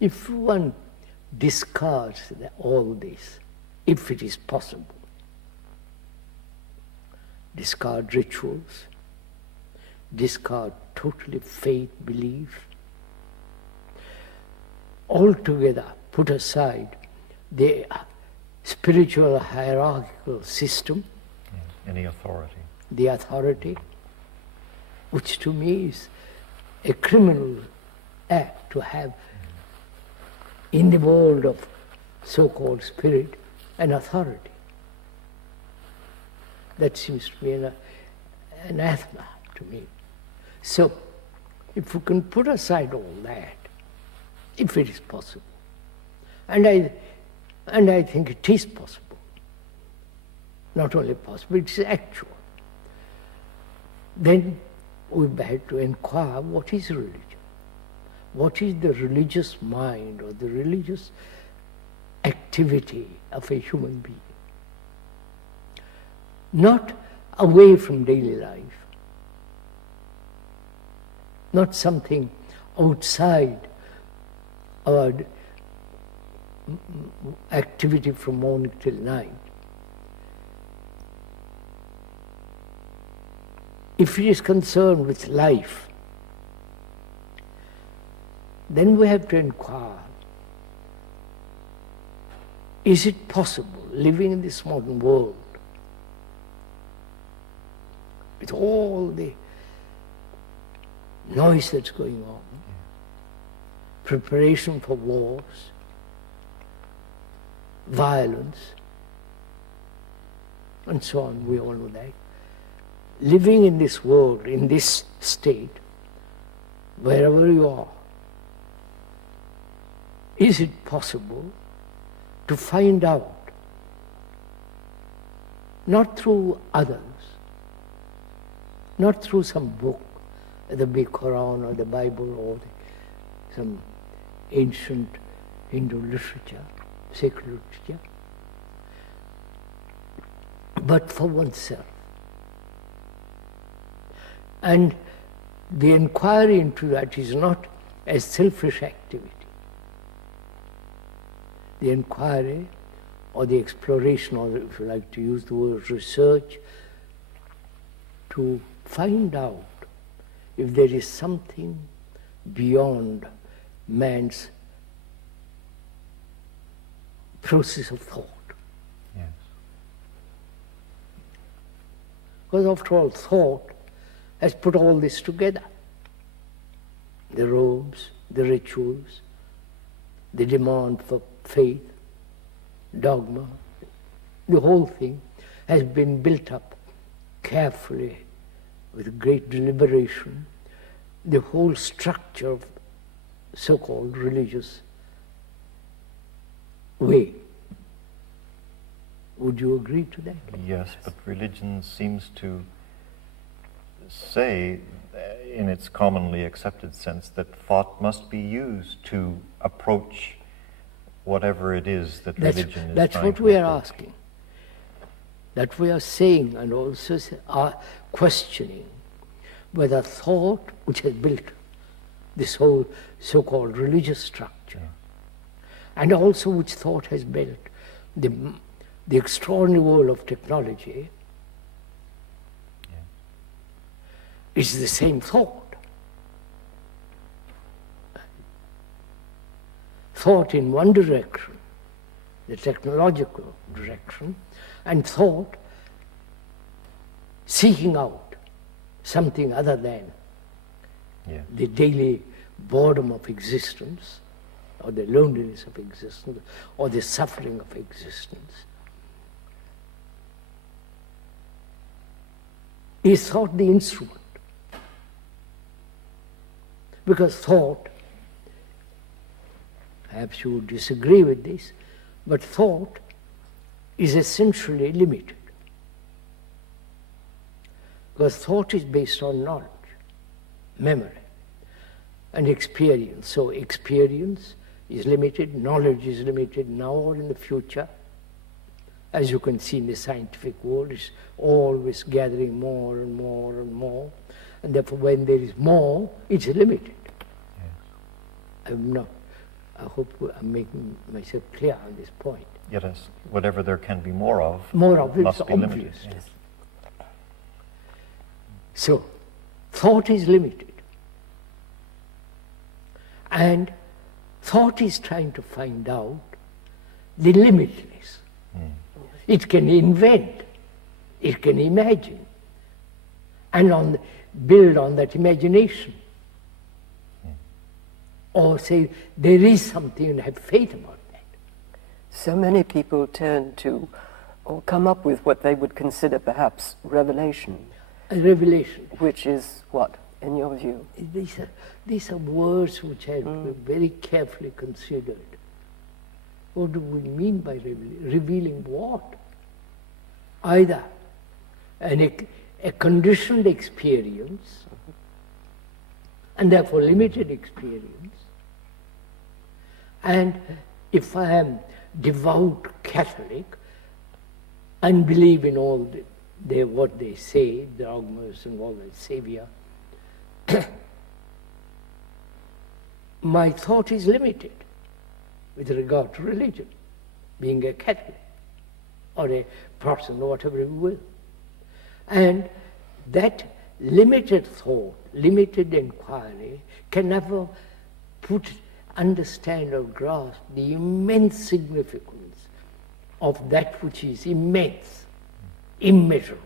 If one discards all this, if it is possible, discard rituals, discard totally faith, belief, altogether put aside the spiritual hierarchical system, any authority, the authority, which to me is a criminal act to have in the world of so-called spirit an authority. That seems to be an anathema to me. So, if we can put aside all that, if it is possible, and I think it is possible, not only possible, it is actual, then we had to inquire what is religion? What is the religious mind or the religious activity of a human being? Not away from daily life, not something outside our activity from morning till night. If it is concerned with life, then we have to inquire, is it possible, living in this modern world, with all the noise that's going on, preparation for wars, violence, and so on, we all know that. Living in this world, in this state, wherever you are, is it possible to find out, not through others, not through some book, the Quran or the Bible or some ancient Hindu literature, sacred literature, but for oneself. And the inquiry into that is not a selfish activity. The inquiry or the exploration, or if you like to use the word research, to find out if there is something beyond man's process of thought. Yes. Because after all, thought has put all this together. The robes, the rituals, the demand for faith, dogma, the whole thing has been built up carefully with great deliberation. The whole structure of so-called religious way. Would you agree to that? Yes, but religion seems to say, in its commonly accepted sense, that thought must be used to approach whatever it is that religion is That's trying what to we are approach. asking. That we are saying, and also are questioning whether thought, which has built this whole so-called religious structure, and also which thought has built the extraordinary world of technology, is the same thought. Thought in one direction, the technological direction, and thought seeking out something other than the daily boredom of existence, or the loneliness of existence, or the suffering of existence. Is thought the instrument? Because thought, perhaps you would disagree with this, but thought is essentially limited. Because thought is based on knowledge, memory, and experience. So experience is limited, knowledge is limited now or in the future. As you can see in the scientific world, it's always gathering more and more and more. And therefore when there is more, it's limited. I hope I'm making myself clear on this point. Yes, whatever there can be more of More of it must is be limited. obvious. Yes. So, thought is limited. And thought is trying to find out the limitless. It can invent, it can imagine, and build on that imagination. Or say, there is something and have faith about that. So many people turn to, or come up with what they would consider perhaps revelation. A revelation. Which is what, in your view? These are words which have been very carefully considered. What do we mean by revealing what? Either a conditioned experience, and therefore limited experience, and if I am devout Catholic and believe in all what they say, dogmas and all that, Savior, my thought is limited with regard to religion, being a Catholic or a Protestant or whatever you will. And that limited thought, limited inquiry can never understand or grasp the immense significance of that which is immense, immeasurable.